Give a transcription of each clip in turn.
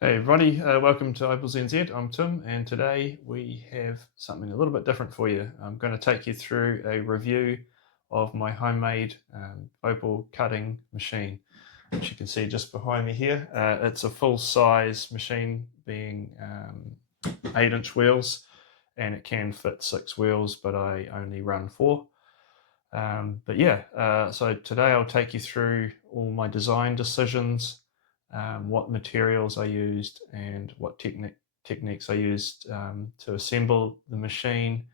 Hey everybody, welcome to OpalsNZ. I'm Tim, and today we have something a little bit different for you. I'm going to take you through a review of my homemade opal cutting machine, which you can see just behind me here. It's a full-size machine, being 8-inch wheels, and it can fit 6 wheels, but I only run 4. So today I'll take you through all my design decisions, what materials I used, and what techniques I used to assemble the machine,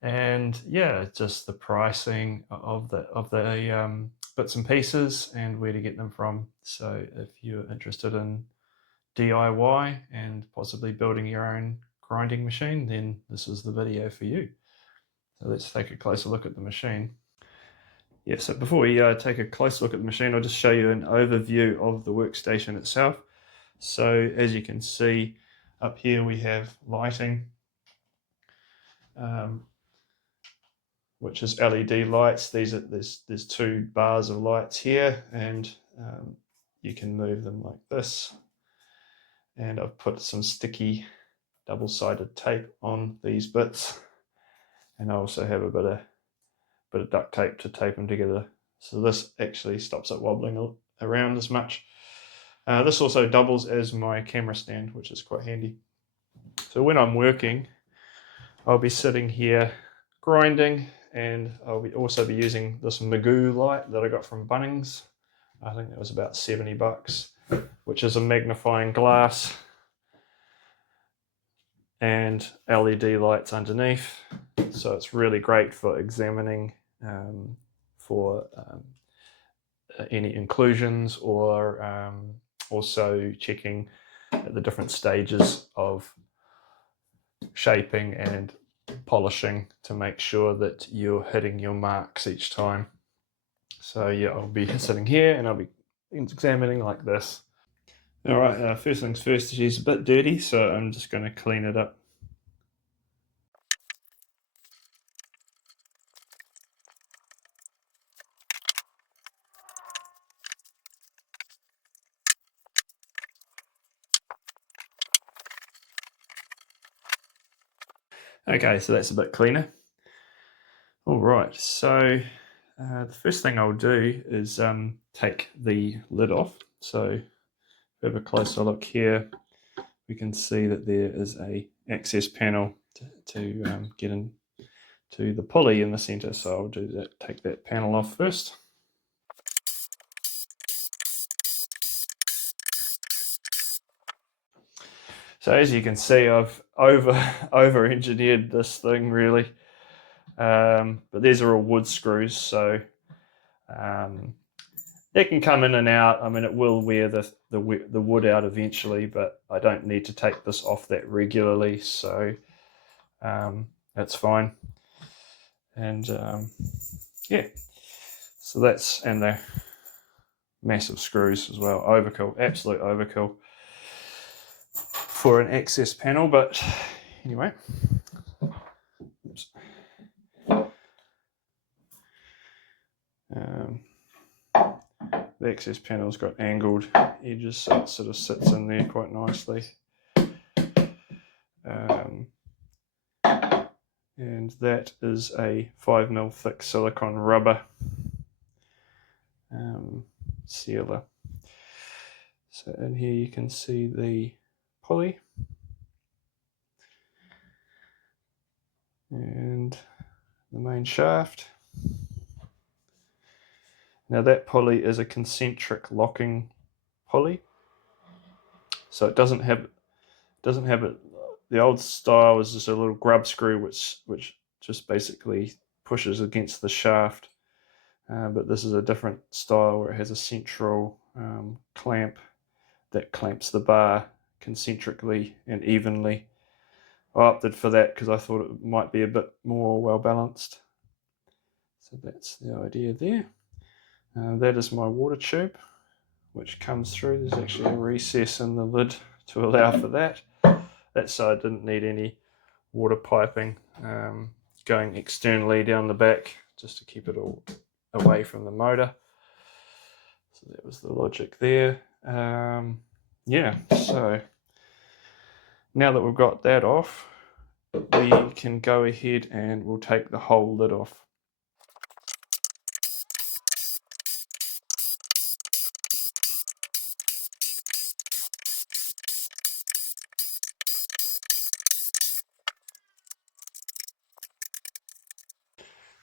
and just the pricing of the bits and pieces and where to get them from. So if you're interested in DIY and possibly building your own grinding machine, then this is the video for you. So let's take a closer look at the machine. Yeah, so before we take a close look at the machine, I'll just show you an overview of the workstation itself. So as you can see, up here we have lighting, which is LED lights. There's 2 bars of lights here, and you can move them like this. And I've put some sticky double-sided tape on these bits, and I also have a bit of duct tape to tape them together. So this actually stops it wobbling around as much. This also doubles as my camera stand, which is quite handy. So when I'm working, I'll be sitting here grinding, and I'll also be using this Magoo light that I got from Bunnings. I think it was about $70, which is a magnifying glass and LED lights underneath. So it's really great for examining for any inclusions, or also checking the different stages of shaping and polishing to make sure that you're hitting your marks each time. So yeah, I'll be sitting here and I'll be examining like this. All right, first things first, she's a bit dirty, so I'm just going to clean it up. Okay, so that's a bit cleaner. All right, so the first thing I'll do is take the lid off. So if we have a closer look here, we can see that there is a access panel to get in to the pulley in the center. So I'll do that, take that panel off first. So as you can see, I've over engineered this thing really, but these are all wood screws, so it can come in and out. I mean, it will wear the wood out eventually, but I don't need to take this off that regularly, so that's fine. And yeah, so that's, and they're massive screws as well. Overkill, absolute overkill for an access panel, but anyway. The access panel's got angled edges, so it sort of sits in there quite nicely. And that is a 5mm thick silicone rubber sealer. So in here you can see the pulley and the main shaft. Now that pulley is a concentric locking pulley, so it doesn't have it. The old style was just a little grub screw which just basically pushes against the shaft, but this is a different style where it has a central clamp that clamps the bar concentrically and evenly. I opted for that because I thought it might be a bit more well balanced. So that's the idea there. That is my water tube, which comes through. There's actually a recess in the lid to allow for that. That side didn't need any water piping going externally down the back, just to keep it all away from the motor. So that was the logic there. yeah, so now that we've got that off, we can go ahead and we'll take the whole lid off.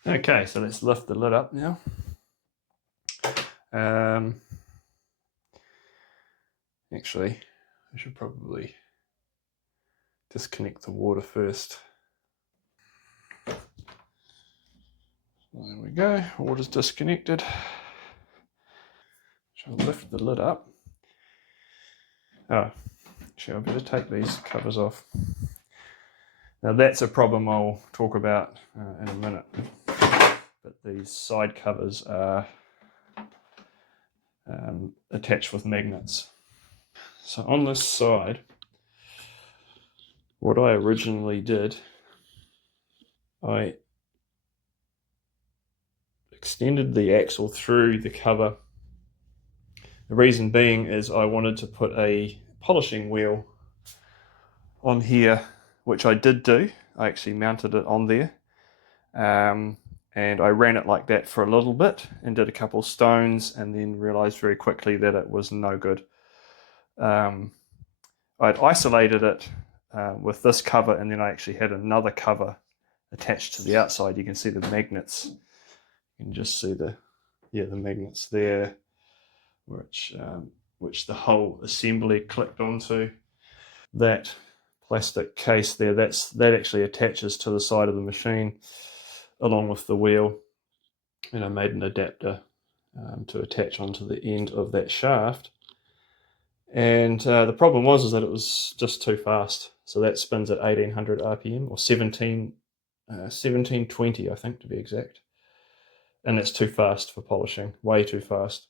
Okay, so let's lift the lid up now. Actually, I should probably disconnect the water first. There we go, water's disconnected. Shall I lift the lid up? Oh, actually I better take these covers off. Now that's a problem I'll talk about in a minute. But these side covers are attached with magnets. So on this side, what I originally did, I extended the axle through the cover. The reason being is I wanted to put a polishing wheel on here, which I did do. I actually mounted it on there. And I ran it like that for a little bit and did a couple stones and then realized very quickly that it was no good. I'd isolated it with this cover, and then I actually had another cover attached to the outside. You can see the magnets. You can just see the magnets there, which the whole assembly clicked onto. That plastic case there, that actually attaches to the side of the machine along with the wheel, and I made an adapter to attach onto the end of that shaft. And the problem was that it was just too fast. So that spins at 1800 RPM or 1720, I think, to be exact. And that's too fast for polishing, way too fast.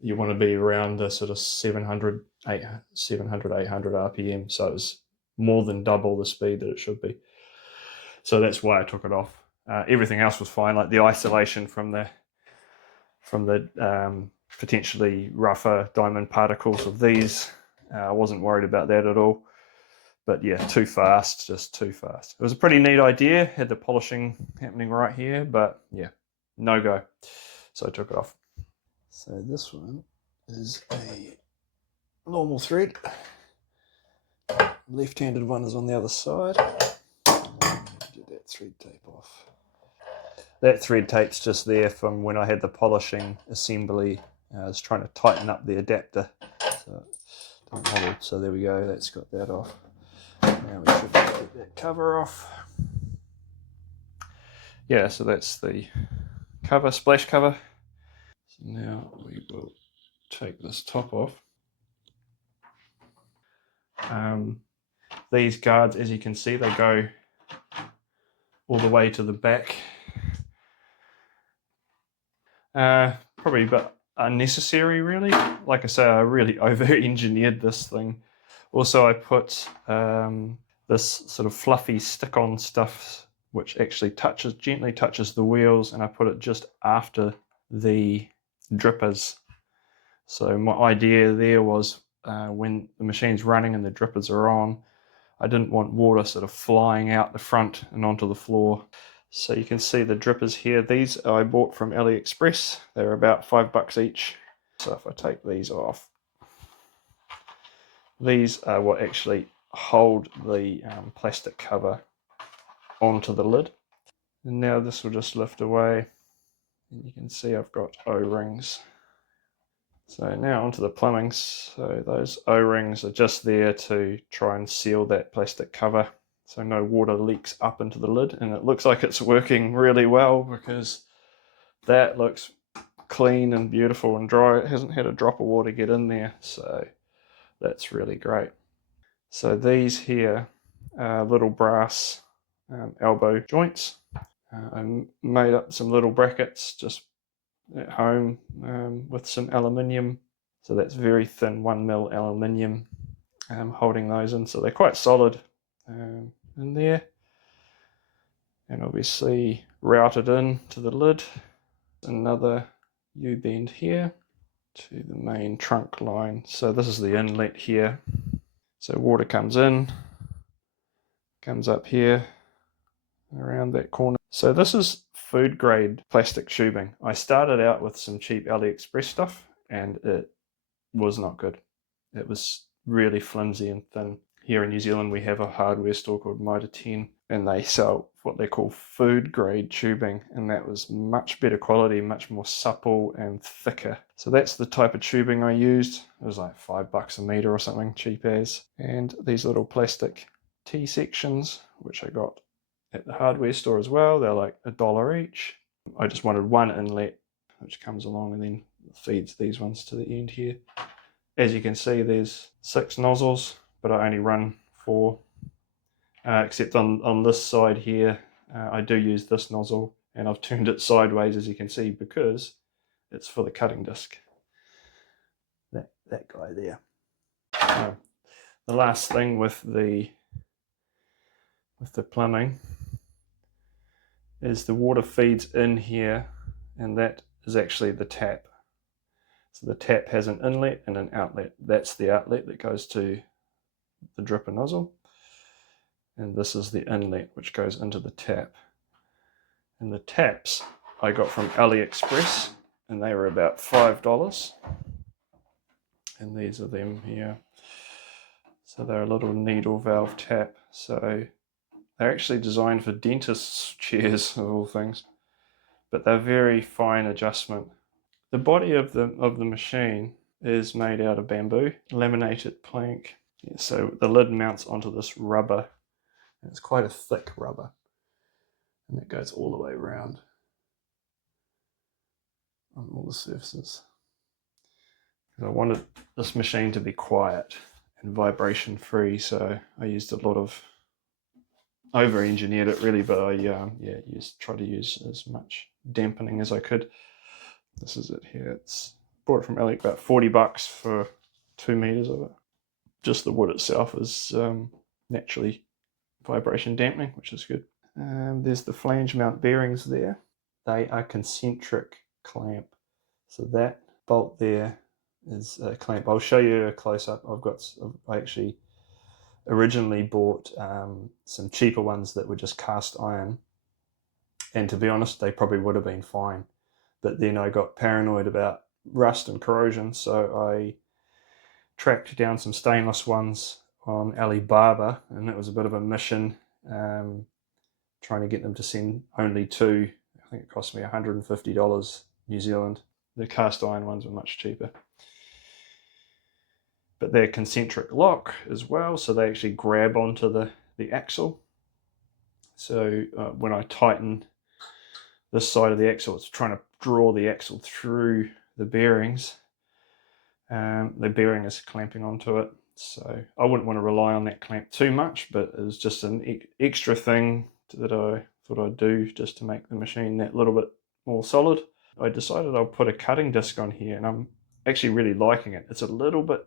You want to be around the sort of 700, 800 RPM. So it was more than double the speed that it should be. So that's why I took it off. Everything else was fine, like the isolation from the potentially rougher diamond particles of these. I wasn't worried about that at all. But yeah, too fast, just too fast. It was a pretty neat idea, had the polishing happening right here, but yeah, no go. So I took it off. So this one is a normal thread. Left-handed one is on the other side. Get that thread tape off. That thread tape's just there from when I had the polishing assembly. I was trying to tighten up the adapter. So there we go, that's got that off. Now we should get that cover off. Yeah, so that's the cover, splash cover. So now we will take this top off. These guards, as you can see, they go all the way to the back. Probably a bit unnecessary, really. Like I say, I really over-engineered this thing. Also, I put this sort of fluffy stick-on stuff, which actually gently touches the wheels, and I put it just after the drippers. So my idea there was when the machine's running and the drippers are on, I didn't want water sort of flying out the front and onto the floor. So you can see the drippers here. These I bought from AliExpress. They're about $5 each. So if I take these off, these are what actually hold the plastic cover onto the lid. And now this will just lift away. And you can see I've got O-rings. So now onto the plumbing. So those O-rings are just there to try and seal that plastic cover so no water leaks up into the lid. And it looks like it's working really well because that looks clean and beautiful and dry. It hasn't had a drop of water get in there, so that's really great. So these here are little brass elbow joints. I made up some little brackets just at home with some aluminium. So that's very thin 1mm aluminium holding those in. So they're quite solid in there. And obviously routed in to the lid. Another U-bend here. to the main trunk line. So this is the inlet here. So water comes in, comes up here, around that corner. So this is food grade plastic tubing. I started out with some cheap AliExpress stuff and it was not good. It was really flimsy and thin. Here in New Zealand we have a hardware store called Mitre 10 and they sell what they call food grade tubing, and that was much better quality, much more supple and thicker. So that's the type of tubing I used. It was like $5 a metre or something, cheap as. And these little plastic T-sections, which I got at the hardware store as well, they're like $1 each. I just wanted one inlet which comes along and then feeds these ones to the end here. As you can see, there's 6 nozzles, but I only run 4, except on this side here, I do use this nozzle, and I've turned it sideways, as you can see, because it's for the cutting disc. That guy there. The last thing with the plumbing is the water feeds in here, and that is actually the tap. So the tap has an inlet and an outlet. That's the outlet that goes to the dripper nozzle, and this is the inlet which goes into the tap. And the taps I got from AliExpress, and they were about $5. And these are them here. So they're a little needle valve tap. So they're actually designed for dentists' chairs of all things, but they're very fine adjustment. The body of the machine is made out of bamboo, laminated plank. Yeah, so the lid mounts onto this rubber, and it's quite a thick rubber, and it goes all the way around on all the surfaces. I wanted this machine to be quiet and vibration free, so I used a lot of, over-engineered it really, but I tried to use as much dampening as I could. This is it here. It's bought it from Ali, about $40 for 2 meters of it. Just the wood itself is naturally vibration dampening, which is good. There's the flange mount bearings there. They are concentric clamp. So that bolt there is a clamp. I'll show you a close-up. I actually originally bought some cheaper ones that were just cast iron, and to be honest, they probably would have been fine. But then I got paranoid about rust and corrosion, so I tracked down some stainless ones on Alibaba, and it was a bit of a mission trying to get them to send only 2. I think it cost me $150 New Zealand. The cast iron ones were much cheaper. But they're concentric lock as well, so they actually grab onto the axle. So when I tighten this side of the axle, it's trying to draw the axle through the bearings. The bearing is clamping onto it, so I wouldn't want to rely on that clamp too much, but it was just an extra thing that I thought I'd do just to make the machine that little bit more solid. I decided I'll put a cutting disc on here, and I'm actually really liking it. It's a little bit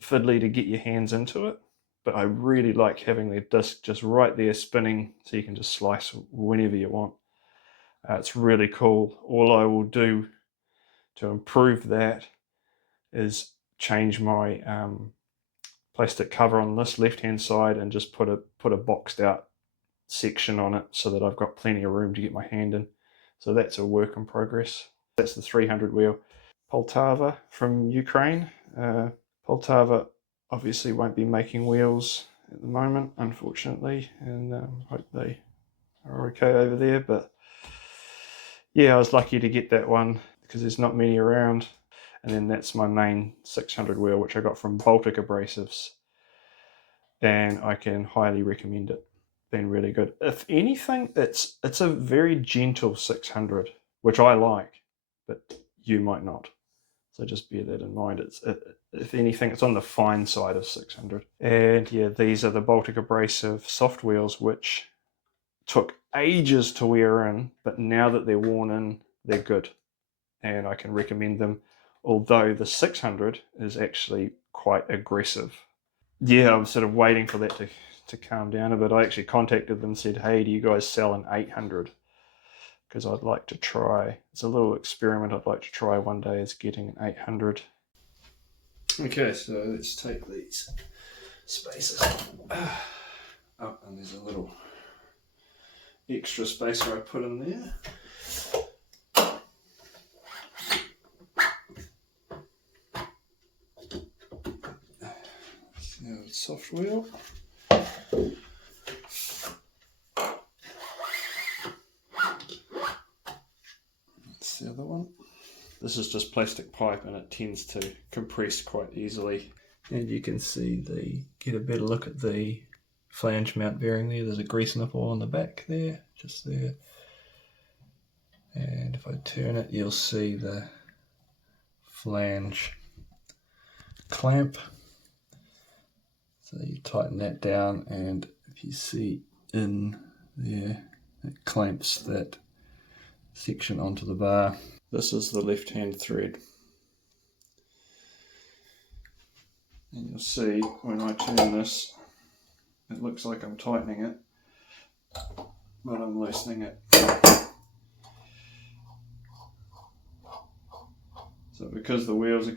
fiddly to get your hands into it, but I really like having the disc just right there spinning, so you can just slice whenever you want. It's really cool. All I will do to improve that is change my plastic cover on this left hand side and just put a boxed out section on it so that I've got plenty of room to get my hand in. So that's a work in progress. That's the 300 wheel. Poltava from Ukraine. Poltava obviously won't be making wheels at the moment, unfortunately, and hope they are okay over there. But yeah, I was lucky to get that one because there's not many around. And then that's my main 600 wheel, which I got from Baltic Abrasives, and I can highly recommend it. Been really good. If anything, it's a very gentle 600, which I like, but you might not. So just bear that in mind. If anything, it's on the fine side of 600. And yeah, these are the Baltic Abrasive soft wheels, which took ages to wear in, but now that they're worn in, they're good, and I can recommend them. Although the 600 is actually quite aggressive. Yeah, I'm sort of waiting for that to calm down a bit. I actually contacted them and said, hey, do you guys sell an 800? because I'd like to try, it's a little experiment I'd like to try one day, is getting an 800. Okay, so let's take these spacers. Oh, and there's a little extra spacer I put in there. Now the soft wheel. That's the other one. This is just plastic pipe and it tends to compress quite easily. And you can see get a better look at the flange mount bearing there. There's a grease nipple on the back there, just there. And if I turn it, you'll see the flange clamp. So you tighten that down, and if you see in there, it clamps that section onto the bar. This is the left-hand thread. And you'll see when I turn this, it looks like I'm tightening it, but I'm loosening it. So because the wheels are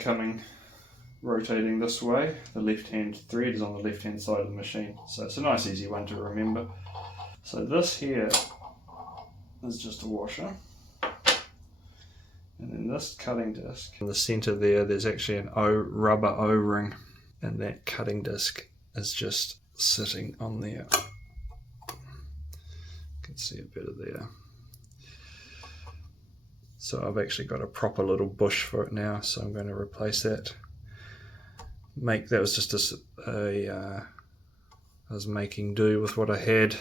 rotating this way, the left-hand thread is on the left-hand side of the machine. So it's a nice easy one to remember. So this here is just a washer. And then this cutting disc, in the center there's actually an rubber O-ring, and that cutting disc is just sitting on there. You can see it better there. So I've actually got a proper little bush for it now, so I'm going to replace that. That was just I was making do with what I had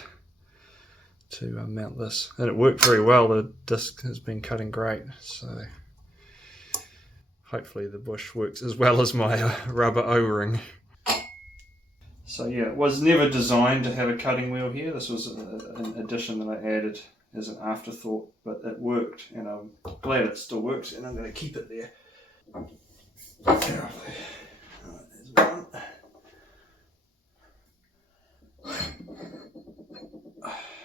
to mount this, and it worked very well. The disc has been cutting great, so hopefully the bush works as well as my rubber O-ring. So yeah, it was never designed to have a cutting wheel here. This was an addition that I added as an afterthought, but it worked, and I'm glad it still works, and I'm going to keep it there. There's one.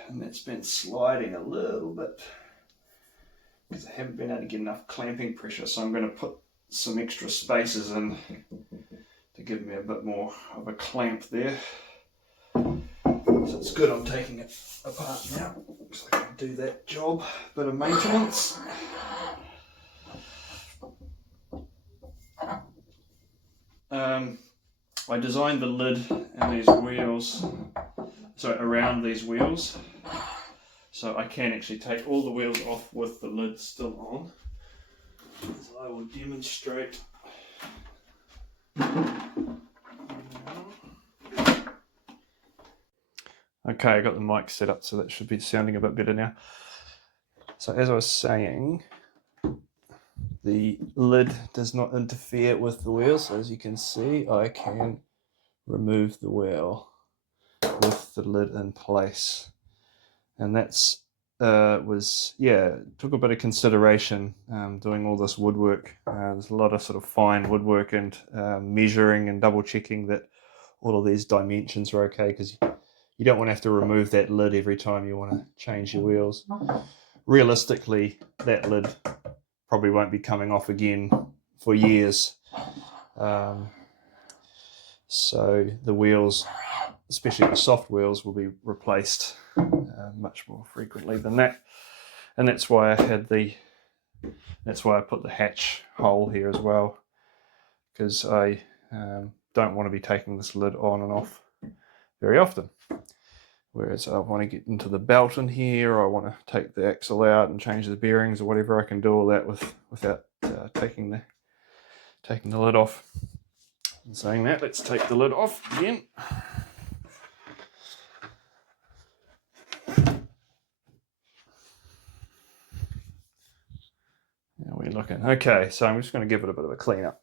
And that's been sliding a little bit because I haven't been able to get enough clamping pressure, so I'm going to put some extra spacers in to give me a bit more of a clamp there. So it's good I'm taking it apart now, so I can do that job. Bit of maintenance. I designed the lid and these wheels, around these wheels, so I can actually take all the wheels off with the lid still on, as I will demonstrate. Okay, I got the mic set up, so that should be sounding a bit better now. So as I was saying, the lid does not interfere with the wheel, so as you can see, I can remove the wheel with the lid in place. And that's took a bit of consideration doing all this woodwork. There's a lot of sort of fine woodwork and measuring and double checking that all of these dimensions are okay, because you don't want to have to remove that lid every time you want to change your wheels. Realistically, that lid probably won't be coming off again for years. So the wheels, especially the soft wheels, will be replaced much more frequently than that. And that's why I put the hatch hole here as well, because I don't want to be taking this lid on and off very often. Whereas I want to get into the belt in here, or I want to take the axle out and change the bearings or whatever, I can do all that without taking the lid off. And saying that, let's take the lid off again. Now we're looking. Okay, so I'm just going to give it a bit of a clean up.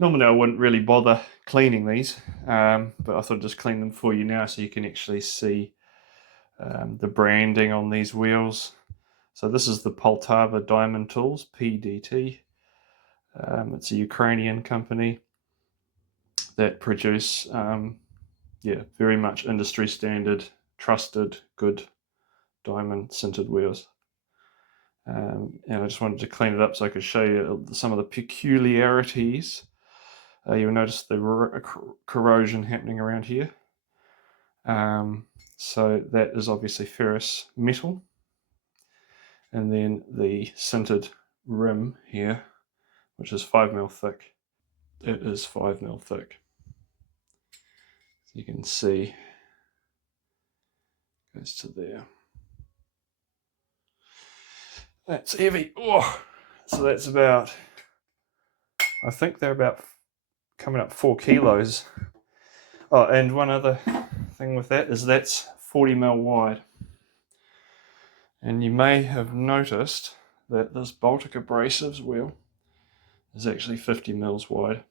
Normally I wouldn't really bother cleaning these, but I thought I'd just clean them for you now so you can actually see the branding on these wheels. So this is the Poltava Diamond Tools, PDT. It's a Ukrainian company. that produce, very much industry standard, trusted, good diamond sintered wheels. And I just wanted to clean it up so I could show you some of the peculiarities. You'll notice the corrosion happening around here. So that is obviously ferrous metal. And then the sintered rim here, which is 5mm thick. It is 5mm thick. So you can see, goes to there. That's heavy. Oh, so that's about, I think they're about coming up 4 kilos. Oh, and one other thing with that is that's 40mm wide. And you may have noticed that this Baltic Abrasives wheel is actually 50mm wide.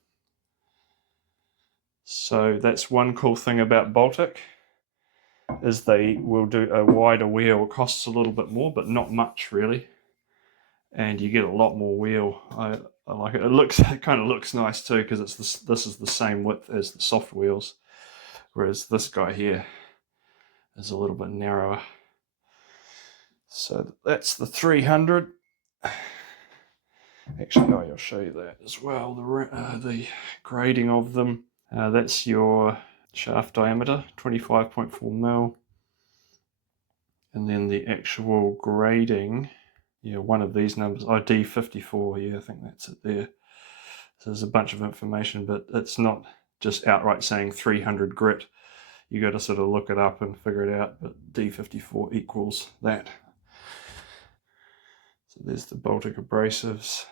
So that's one cool thing about Baltic, is they will do a wider wheel. It costs a little bit more, but not much really. And you get a lot more wheel. I like it. It kind of looks nice too, because this is the same width as the soft wheels, whereas this guy here is a little bit narrower. So that's the 300. Actually, I'll show you that as well. The grading of them. That's your shaft diameter, 25.4mm, and then the actual grading. Yeah, one of these numbers, D54, yeah, I think that's it there. So there's a bunch of information, but it's not just outright saying 300 grit. You got to sort of look it up and figure it out, but D54 equals that. So there's the Baltic Abrasives,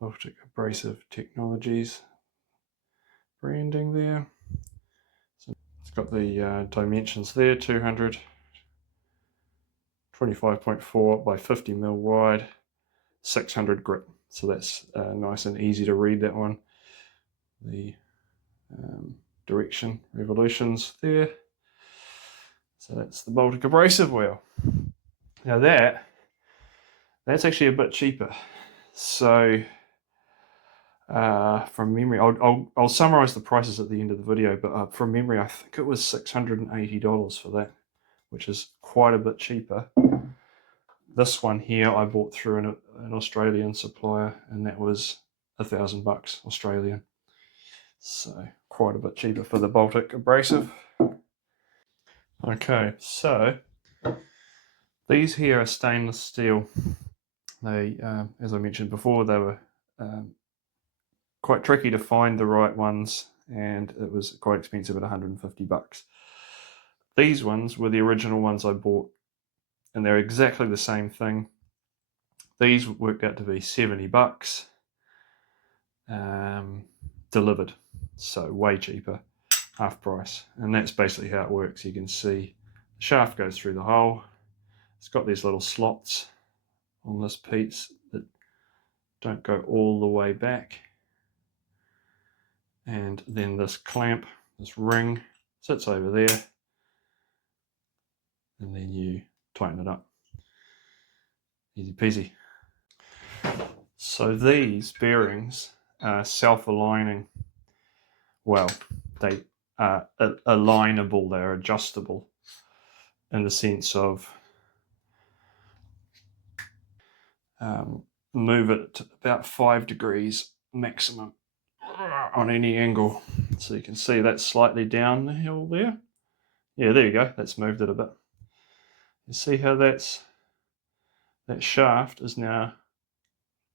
Baltic Abrasive Technologies branding there. So it's got the dimensions there, 200, 25.4 by 50mm wide, 600 grit. So that's nice and easy to read, that one. The direction revolutions there. So that's the Baltic Abrasive wheel. Now that's actually a bit cheaper. So from memory, I'll summarize the prices at the end of the video, but from memory, I think it was $680 for that, which is quite a bit cheaper. This one here I bought through an Australian supplier, and that was $1,000 Australian. So quite a bit cheaper for the Baltic Abrasive. Okay, so these here are stainless steel. They, as I mentioned before, they were quite tricky to find the right ones, and it was quite expensive at $150. These ones were the original ones I bought, and they're exactly the same thing. These worked out to be $70 delivered, so way cheaper, half price. And that's basically how it works. You can see the shaft goes through the hole. It's got these little slots on this piece that don't go all the way back, and then this clamp, this ring, sits over there, and then you tighten it up. Easy peasy. So these bearings are self-aligning. Well, they are alignable, they're adjustable in the sense of move it to about 5 degrees maximum on any angle. So you can see that's slightly down the hill there. Yeah, there you go, that's moved it a bit. You see how that shaft is now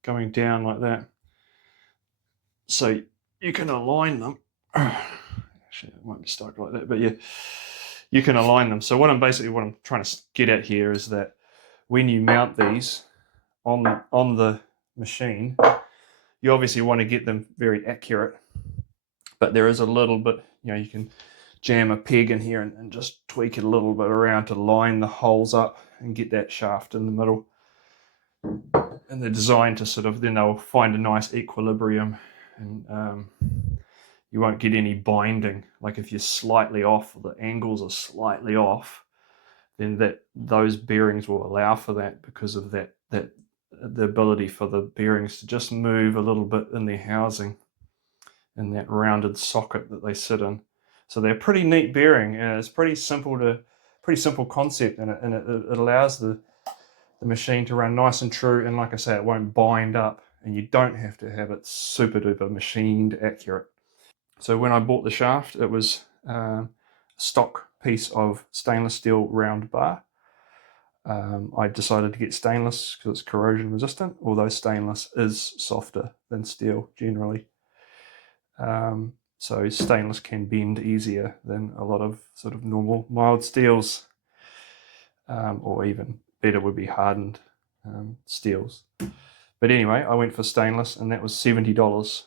going down like that. So you can align them. Actually, it won't be stuck like that, but yeah, you can align them. So what I'm trying to get at here is that when you mount these on the machine, you obviously want to get them very accurate, but there is a little bit, you can jam a peg in here and just tweak it a little bit around to line the holes up and get that shaft in the middle. And they're designed to sort of, then they'll find a nice equilibrium, and you won't get any binding. Like if you're slightly off, or the angles are slightly off, then those bearings will allow for that, because of the ability for the bearings to just move a little bit in their housing, in that rounded socket that they sit in. So they're pretty neat bearing, and it's pretty simple concept, and it allows the machine to run nice and true, and like I say, it won't bind up, and you don't have to have it super duper machined accurate. So when I bought the shaft, it was a stock piece of stainless steel round bar. I decided to get stainless because it's corrosion resistant, although stainless is softer than steel generally. So stainless can bend easier than a lot of sort of normal mild steels, or even better would be hardened steels. But anyway, I went for stainless, and that was $70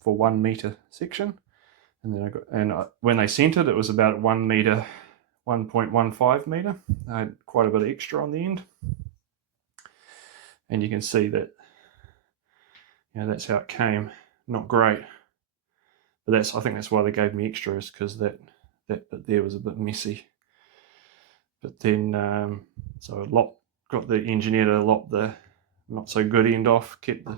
for 1 meter section. And then when they sent it, it was about 1 meter, 1.15 meter. I had quite a bit of extra on the end, and you can see that, that's how it came. Not great, but I think that's why they gave me extras, because that bit there was a bit messy. But then, so got the engineer to lop the not so good end off, kept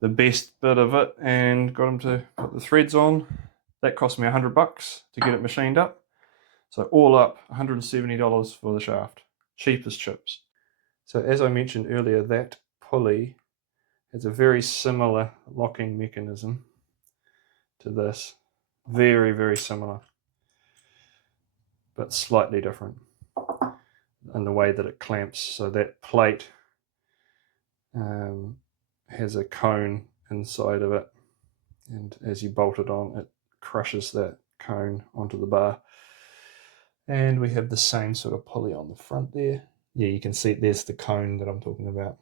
the best bit of it, and got him to put the threads on. That cost me $100 to get it machined up. So all up, $170 for the shaft. Cheap as chips. So as I mentioned earlier, that pulley has a very similar locking mechanism to this. Very, very similar, but slightly different in the way that it clamps. So that plate has a cone inside of it, and as you bolt it on, it crushes that cone onto the bar. And we have the same sort of pulley on the front there. Yeah, you can see there's the cone that I'm talking about.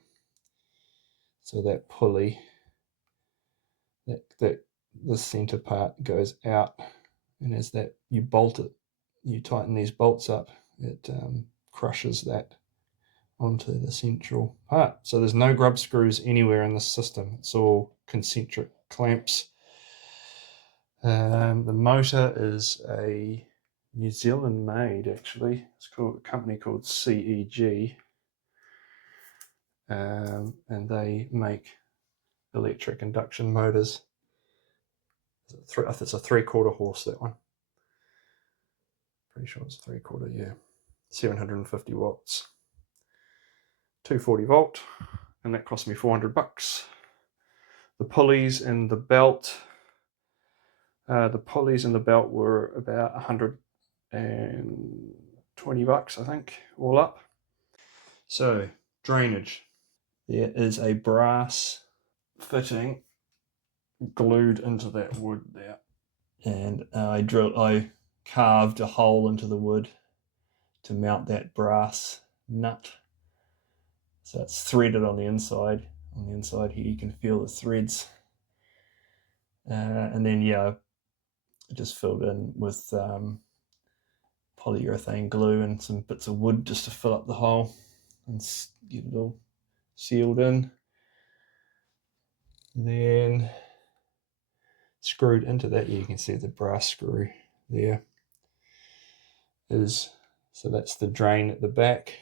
So that pulley, that the center part goes out, and as that you bolt it, you tighten these bolts up, it crushes that onto the central part. So there's no grub screws anywhere in this system. It's all concentric clamps. The motor is a New Zealand made, actually. It's called a company called CEG, and they make electric induction motors. It's a 3/4 horse, that one. Pretty sure it's 3/4, yeah. 750 watts, 240 volt, and that cost me $400. The pulleys and the belt, were about $120, I think, all up. So drainage. There is a brass fitting glued into that wood there, and I carved a hole into the wood to mount that brass nut. So it's threaded on the inside. On the inside here, you can feel the threads. And then, I just filled in with polyurethane glue and some bits of wood just to fill up the hole and get it all sealed in. And then screwed into that, you can see the brass screw there is, so that's the drain at the back.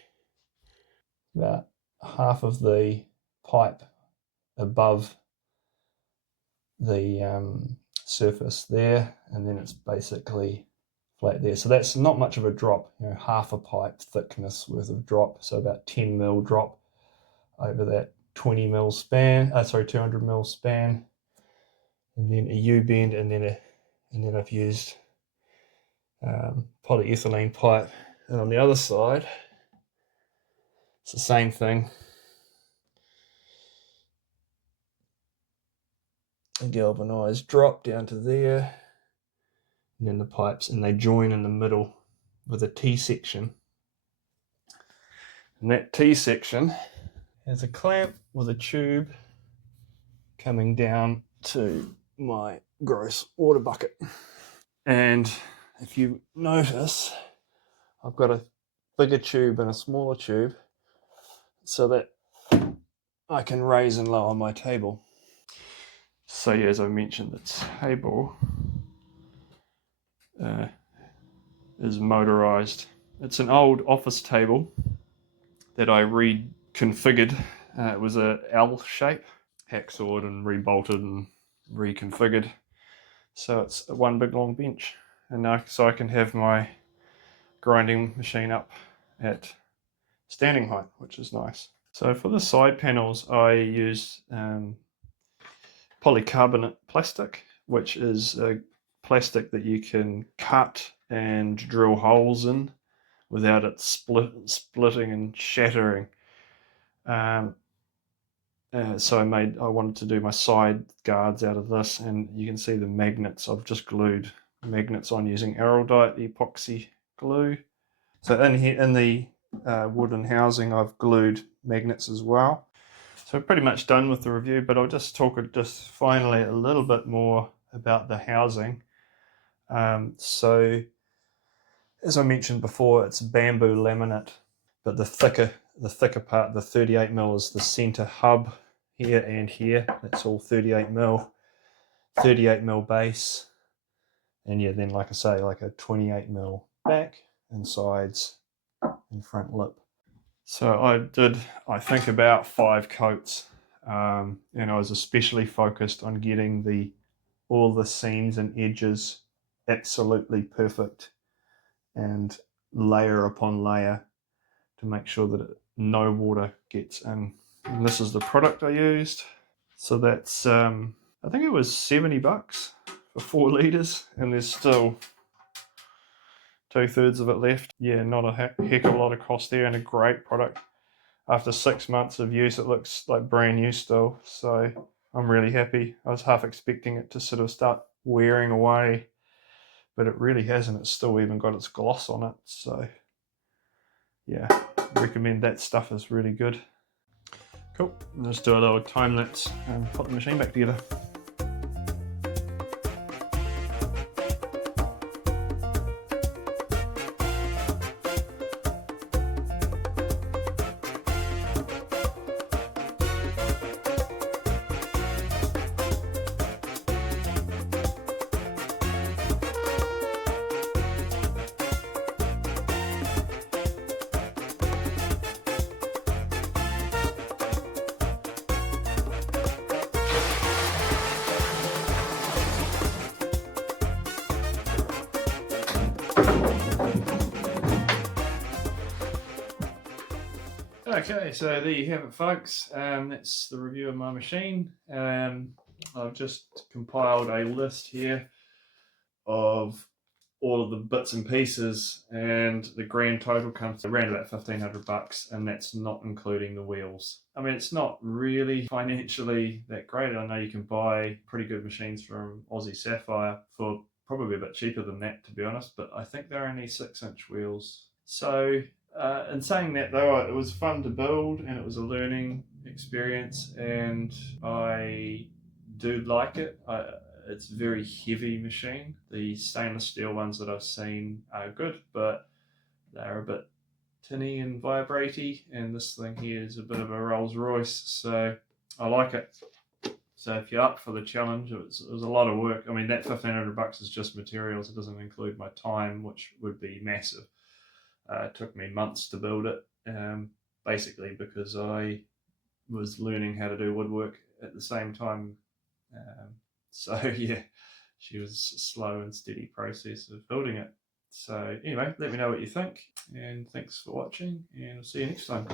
About half of the pipe above the surface there, and then it's basically flat there. So that's not much of a drop, half a pipe thickness worth of drop, so about 10 mil drop over that 20 mil span, 200 mil span, and then a U-bend, and then I've used polyethylene pipe. And on the other side, it's the same thing. A galvanized drop down to there, and then the pipes, and they join in the middle with a T-section. And that T-section has a clamp with a tube coming down to my gross water bucket. And if you notice, I've got a bigger tube and a smaller tube so that I can raise and lower my table. So yeah, as I mentioned, the table is motorized. It's an old office table that I reconfigured. It was a L shape, hacksawed and rebolted and reconfigured. So it's one big long bench, and so I can have my grinding machine up at standing height, which is nice. So for the side panels, I use polycarbonate plastic, which is a plastic that you can cut and drill holes in without it splitting and shattering. So I wanted to do my side guards out of this, and you can see the magnets. I've just glued magnets on using Araldite, the epoxy glue. So in here, in the wooden housing, I've glued magnets as well. So pretty much done with the review, but I'll just talk just finally a little bit more about the housing. So as I mentioned before, it's bamboo laminate, but the thicker part, the 38mm, is the center hub here and here. That's all 38mm, 38mm base, and yeah, then like I say, like a 28mm back and sides and front lip. So I think about 5 coats, and I was especially focused on getting all the seams and edges absolutely perfect, and layer upon layer to make sure that no water gets in. And this is the product I used. So that's I think it was $70 for 4 litres, and there's still 2/3 of it left. Yeah, not a heck of a lot of cost there, and a great product. After 6 months of use, it looks like brand new still, so I'm really happy. I was half expecting it to sort of start wearing away, but it really hasn't. It's still even got its gloss on it, so yeah, recommend that stuff. Is really good. Cool, let's do a little time lapse and put the machine back together. Okay, so there you have it, folks. That's the review of my machine. I've just compiled a list here of all of the bits and pieces, and the grand total comes to around about $1,500, and that's not including the wheels. I mean, it's not really financially that great. I know you can buy pretty good machines from Aussie Sapphire for probably a bit cheaper than that, to be honest, but I think they're only 6-inch wheels. So in saying that, though, it was fun to build, and it was a learning experience, and I do like it. It's a very heavy machine. The stainless steel ones that I've seen are good, but they're a bit tinny and vibratey, and this thing here is a bit of a Rolls Royce, so I like it. So if you're up for the challenge, it was a lot of work. I mean, that $1,500 is just materials. It doesn't include my time, which would be massive. It took me months to build it, basically because I was learning how to do woodwork at the same time. So yeah, she was a slow and steady process of building it. So anyway, let me know what you think, and thanks for watching, and I'll see you next time.